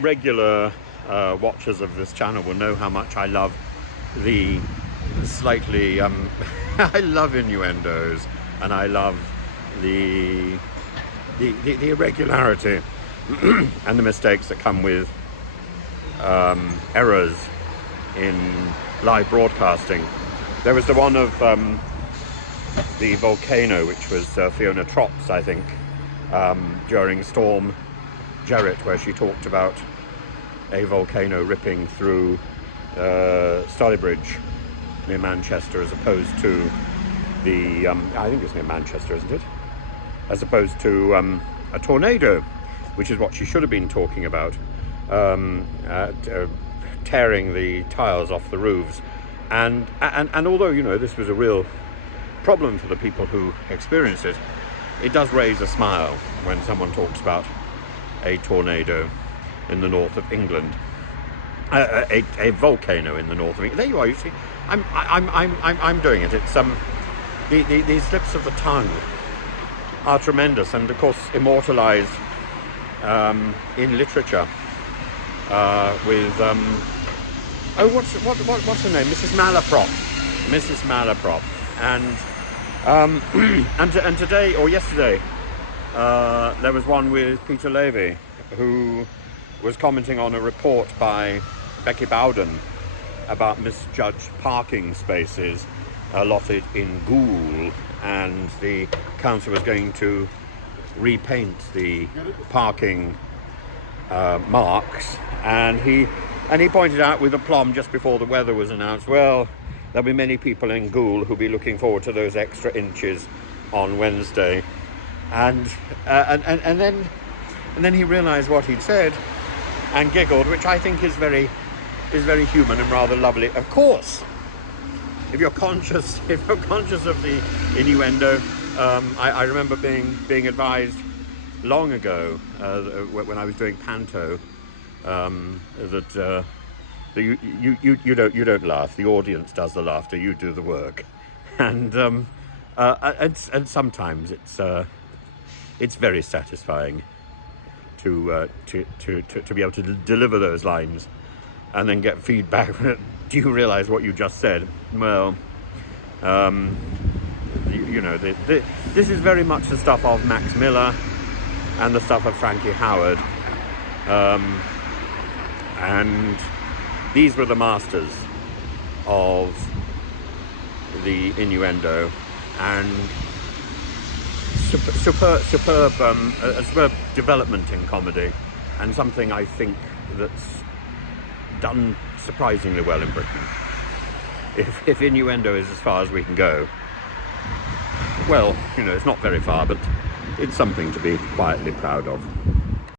regular watchers of this channel will know how much I love the slightly I love innuendos, and I love the irregularity and the mistakes that come with errors in live broadcasting. There was the one of the volcano, which was Fiona Tropp's, I think, during Storm Gerrit, where she talked about a volcano ripping through Stalybridge near Manchester, as opposed to the I think it's near Manchester, isn't it? As opposed to a tornado, which is what she should have been talking about, tearing the tiles off the roofs. And although, you know, this was a real problem for the people who experienced it, it does raise a smile when someone talks about a tornado in the north of England, a volcano in the north of England. There you are. You see, I'm doing it. It's these slips of the tongue are tremendous, and of course immortalised in literature with what's her name? Mrs. Malaprop, and today or yesterday there was one with Peter Levy, who was commenting on a report by Becky Bowden about misjudged parking spaces allotted in Goole, and the council was going to repaint the parking marks, and he pointed out with aplomb just before the weather was announced, well, there'll be many people in Goole who'll be looking forward to those extra inches on Wednesday, and then he realised what he'd said and giggled, which I think is very human and rather lovely. Of course, if you're conscious of the innuendo, I remember being advised long ago when I was doing panto that you don't laugh. The audience does the laughter. You do the work, and sometimes it's very satisfying to be able to deliver those lines and then get feedback. Do you realise what you just said? Well, you know, this is very much the stuff of Max Miller and the stuff of Frankie Howard, and these were the masters of the innuendo, and superb development in comedy, and something I think that's done surprisingly well in Britain. If innuendo is as far as we can go, well, you know, it's not very far, but it's something to be quietly proud of.